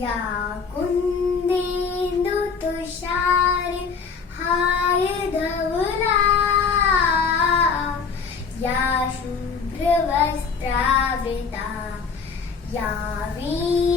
या कुंदेन्दु तुषार हार धवला या शुभ्रवस्त्रावृता या वीणावरदण्ड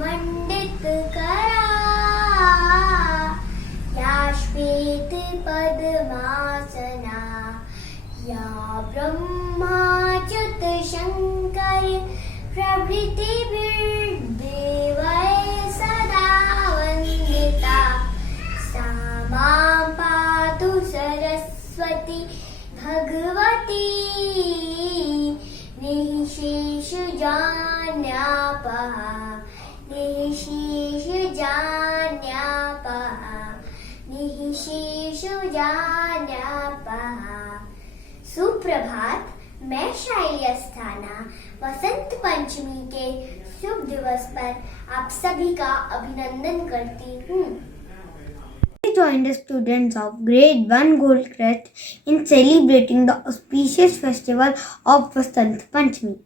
मण्डितकरा या श्वेतपद्मासना या ब्रह्माच्युत शङ्कर प्रभृतिभिर्देवैः सदा वन्दिता सा मां पातु सरस्वती भगवती निःशेषजाड्यापहा निःशेषजाड्यापहा। सुप्रभात। मैं शायरी अस्थाना वसंत पंचमी के शुभ दिवस पर आप सभी का अभिनंदन करती हूँ। Join the students of grade 1 Goldcrest in celebrating the auspicious festival of Vasant Panchami.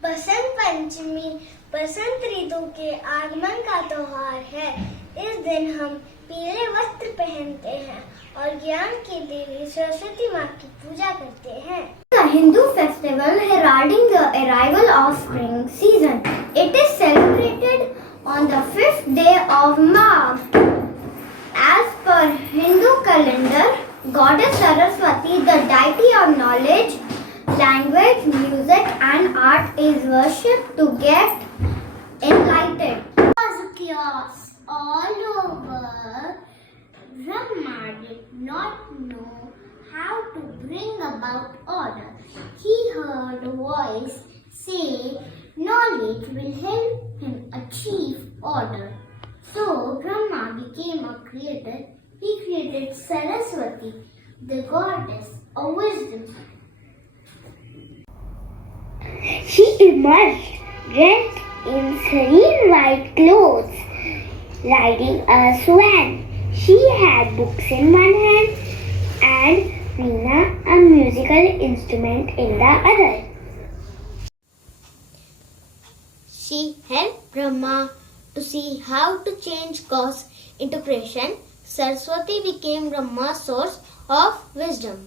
Basant Panchami Basant ऋतु के आगमन का त्योहार है। इस दिन हम पीले वस्त्र पहनते हैं और ज्ञान की देवी सरस्वती माँ की पूजा करते हैं। The Hindu festival heralding the arrival of spring season. It is celebrated on the 5th day of March. As per Hindu calendar, Goddess Saraswati, the deity of knowledge, language, music and art, is worshipped to get enlightened. Was chaos all over. Brahma did not know how to bring about order. He heard a voice say, knowledge will help him achieve order. So Brahma became a creator. He created Saraswati, the goddess of wisdom. She emerged dressed in serene white clothes, riding a swan. She had books in one hand and veena, a musical instrument, in the other. She helped Brahma to see how to change cause into creation. Saraswati became Brahma's source of wisdom.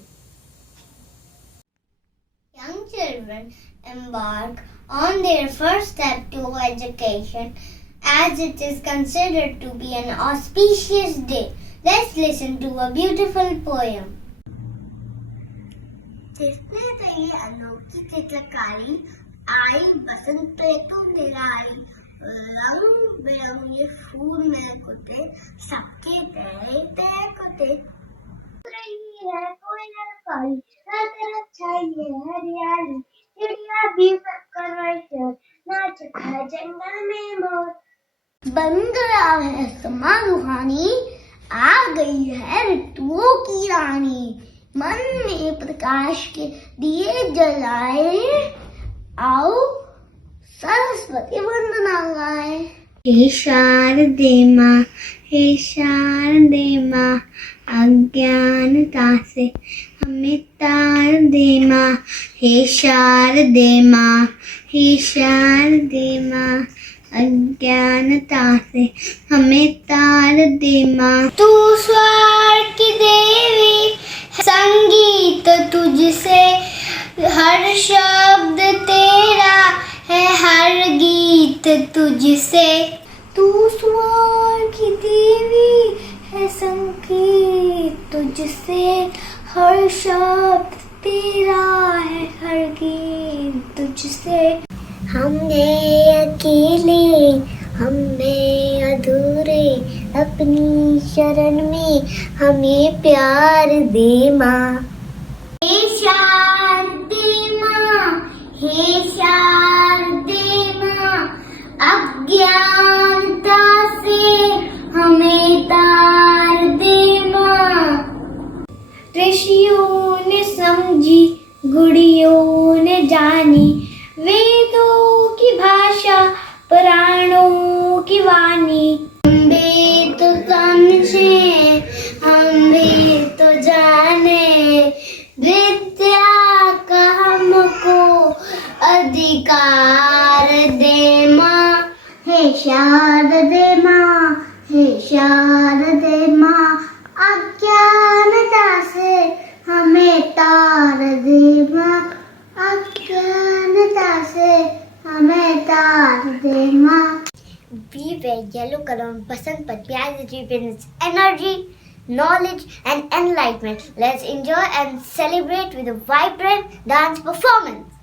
Young children embark on their first step to education, as it is considered to be an auspicious day. Let's listen to a beautiful poem. जिसने तो ये अनोखी चित्रकारी आई बसंत ऋतु मेरा आई, रंग बिरंगे फूल में कुटे सबके तेरे तेरे कुटे रही है कोई नरकारी तरफ छाइए हरियाली चिड़िया भी कर रही है नाच है जंगल में मोर बन गया है समा रूहानी आ गई है ऋतुओं की रानी मन में प्रकाश के दिए जलाए आओ सरस्वती वंदना गाए। हे शारदे माँ अज्ञानता से हमें तार दे माँ। हे शारदे माँ अज्ञानता से हमें तार दे माँ। तू स्वर की देवी संगीत तुझसे हर शब्द तेरा है हर गीत तुझसे। तू स्वर की देवी है संगीत तुझसे हर शब्द तेरा है हर गीत तुझसे। हमने अकेले हमने अधूरे अपनी शरण में हमें प्यार दे माँ। हे शारदे माँ अज्ञानता से हमें तार दे माँ। ऋषियों ने समझी गुड़ियों ने जानी वेदों की भाषा पुराणों की वाणी। हम भी तो समझे हम भी तो जाने विद्या का हमको अधिकार दे yellow color on Vasant पर प्यार से represents energy, knowledge and enlightenment. Let's enjoy and celebrate with a vibrant dance performance.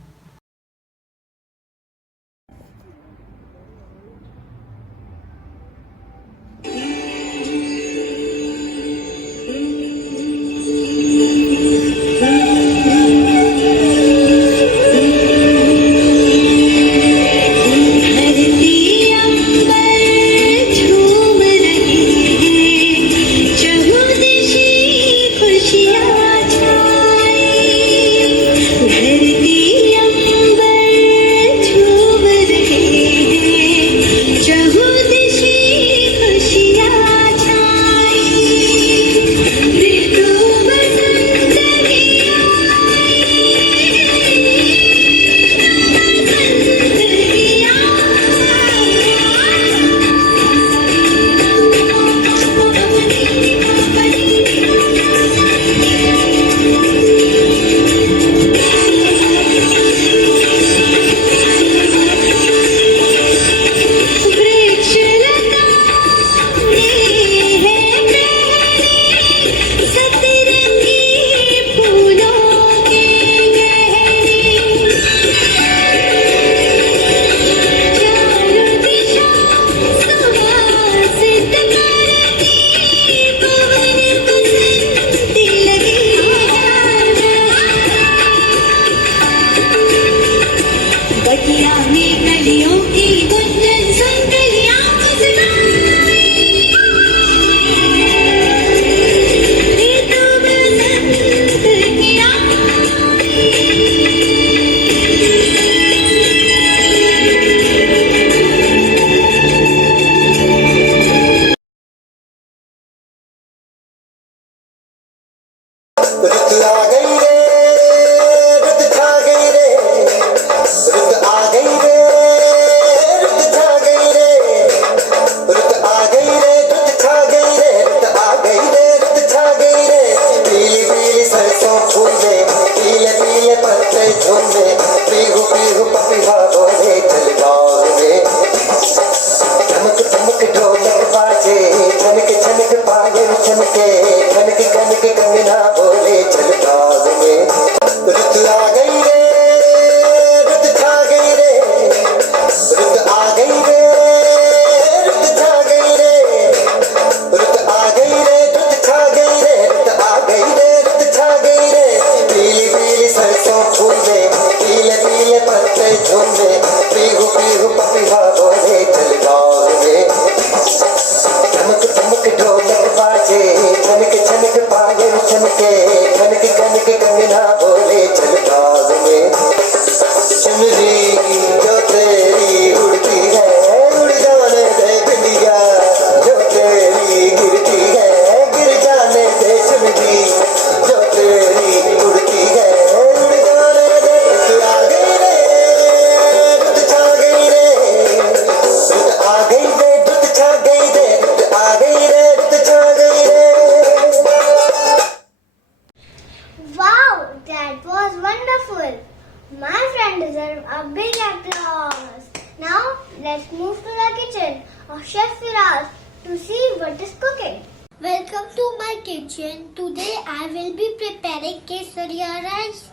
Let's move to the kitchen of Chef Firaz to see what is cooking. Welcome to my kitchen. Today I will be preparing kesaria rice.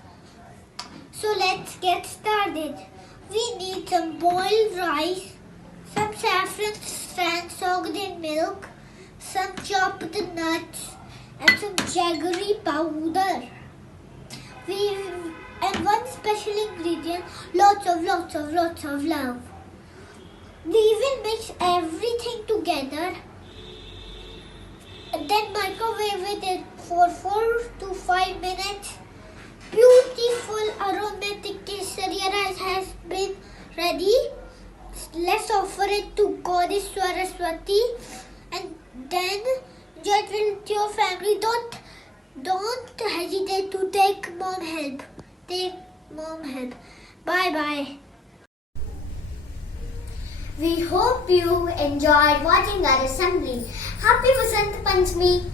So let's get started. We need some boiled rice, some saffron soaked in milk, some chopped nuts and some jaggery powder. And one special ingredient, lots of love. We will mix everything together and then microwave it for 4 to 5 minutes. Beautiful aromatic kesaria rice has been ready. Let's offer it to Goddess Saraswati and then enjoy it with your family. Don't hesitate to take mom help. Bye bye. We hope you enjoyed watching our assembly. Happy Vasant Panchami.